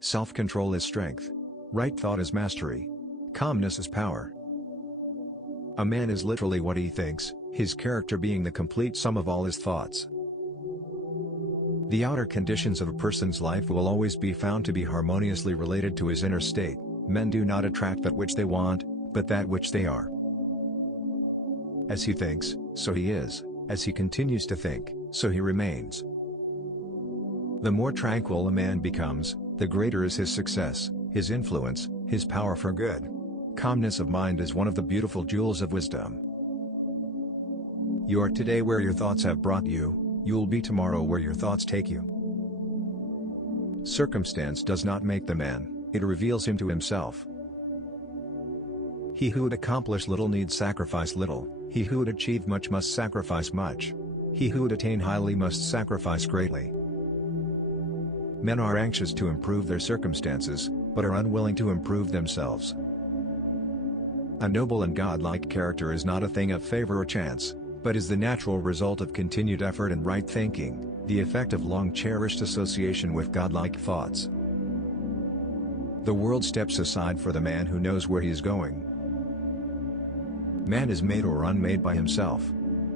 Self-control is strength. Right thought is mastery. Calmness is power. A man is literally what he thinks, his character being the complete sum of all his thoughts. The outer conditions of a person's life will always be found to be harmoniously related to his inner state. Men do not attract that which they want, but that which they are. As he thinks, so he is. As he continues to think, so he remains. The more tranquil a man becomes, the greater is his success, his influence, his power for good. Calmness of mind is one of the beautiful jewels of wisdom. You are today where your thoughts have brought you, you will be tomorrow where your thoughts take you. Circumstance does not make the man, it reveals him to himself. He who would accomplish little needs sacrifice little, he who would achieve much must sacrifice much. He who would attain highly must sacrifice greatly. Men are anxious to improve their circumstances, but are unwilling to improve themselves. A noble and godlike character is not a thing of favor or chance, but is the natural result of continued effort and right thinking, the effect of long-cherished association with godlike thoughts. The world steps aside for the man who knows where he is going. Man is made or unmade by himself.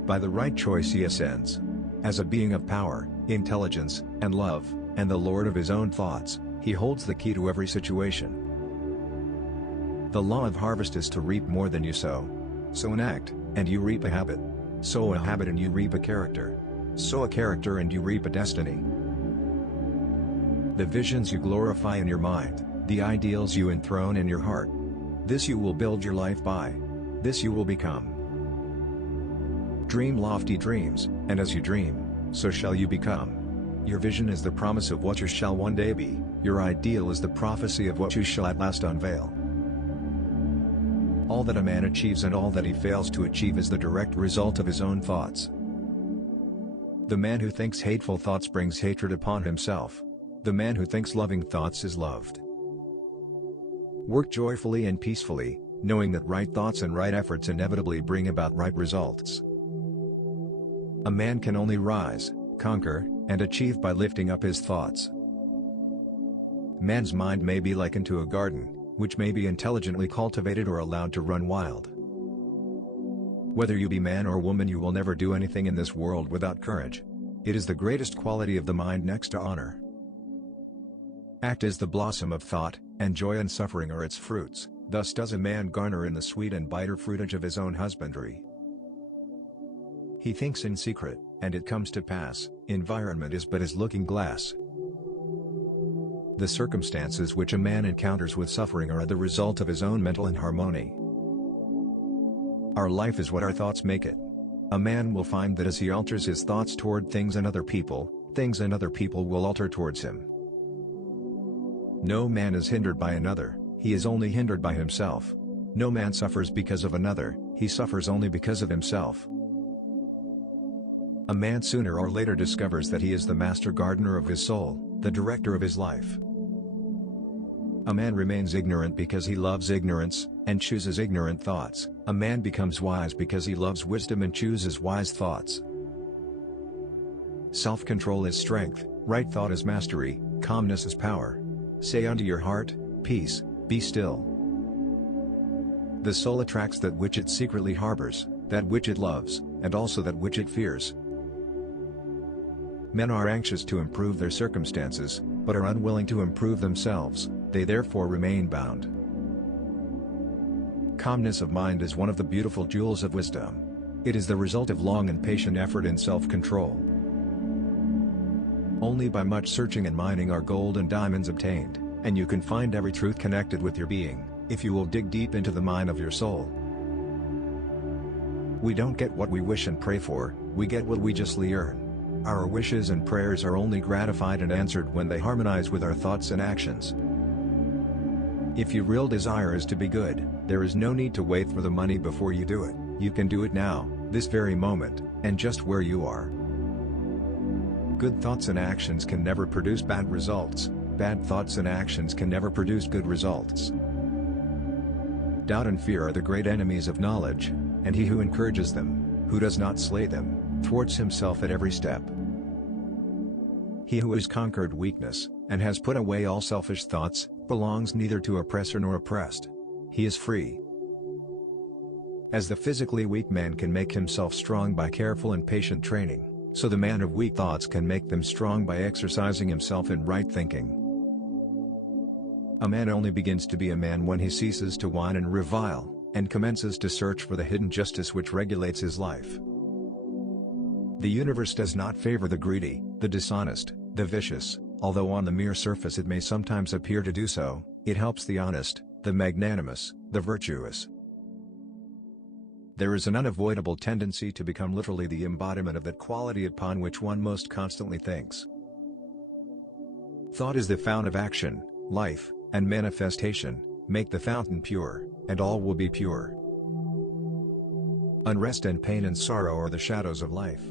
By the right choice he ascends. As a being of power, intelligence, and love, and the lord of his own thoughts, he holds the key to every situation. The law of harvest is to reap more than you sow. Sow an act, and you reap a habit. Sow a habit and you reap a character. Sow a character and you reap a destiny. The visions you glorify in your mind, the ideals you enthrone in your heart. This you will build your life by. This you will become. Dream lofty dreams, and as you dream, so shall you become. Your vision is the promise of what you shall one day be, your ideal is the prophecy of what you shall at last unveil. All that a man achieves and all that he fails to achieve is the direct result of his own thoughts. The man who thinks hateful thoughts brings hatred upon himself. The man who thinks loving thoughts is loved. Work joyfully and peacefully, knowing that right thoughts and right efforts inevitably bring about right results. A man can only rise, conquer, and achieve by lifting up his thoughts. Man's mind may be likened to a garden, which may be intelligently cultivated or allowed to run wild. Whether you be man or woman, you will never do anything in this world without courage. It is the greatest quality of the mind next to honor. Act is the blossom of thought, and joy and suffering are its fruits, thus does a man garner in the sweet and bitter fruitage of his own husbandry. He thinks in secret, and it comes to pass. Environment is but his looking glass. The circumstances which a man encounters with suffering are the result of his own mental inharmony. Our life is what our thoughts make it. A man will find that as he alters his thoughts toward things and other people will alter towards him. No man is hindered by another, he is only hindered by himself. No man suffers because of another, he suffers only because of himself. A man sooner or later discovers that he is the master gardener of his soul, the director of his life. A man remains ignorant because he loves ignorance, and chooses ignorant thoughts. A man becomes wise because he loves wisdom and chooses wise thoughts. Self-control is strength, right thought is mastery, calmness is power. Say unto your heart, peace, be still. The soul attracts that which it secretly harbors, that which it loves, and also that which it fears. Men are anxious to improve their circumstances, but are unwilling to improve themselves, they therefore remain bound. Calmness of mind is one of the beautiful jewels of wisdom. It is the result of long and patient effort in self-control. Only by much searching and mining are gold and diamonds obtained, and you can find every truth connected with your being, if you will dig deep into the mine of your soul. We don't get what we wish and pray for, we get what we justly earn. Our wishes and prayers are only gratified and answered when they harmonize with our thoughts and actions. If your real desire is to be good, there is no need to wait for the money before you do it. You can do it now, this very moment, and just where you are. Good thoughts and actions can never produce bad results. Bad thoughts and actions can never produce good results. Doubt and fear are the great enemies of knowledge, and he who encourages them, who does not slay them, thwarts himself at every step. He who has conquered weakness, and has put away all selfish thoughts, belongs neither to oppressor nor oppressed. He is free. As the physically weak man can make himself strong by careful and patient training, so the man of weak thoughts can make them strong by exercising himself in right thinking. A man only begins to be a man when he ceases to whine and revile, and commences to search for the hidden justice which regulates his life. The universe does not favor the greedy, the dishonest, the vicious, although on the mere surface it may sometimes appear to do so. It helps the honest, the magnanimous, the virtuous. There is an unavoidable tendency to become literally the embodiment of that quality upon which one most constantly thinks. Thought is the fount of action, life, and manifestation. Make the fountain pure, and all will be pure. Unrest and pain and sorrow are the shadows of life.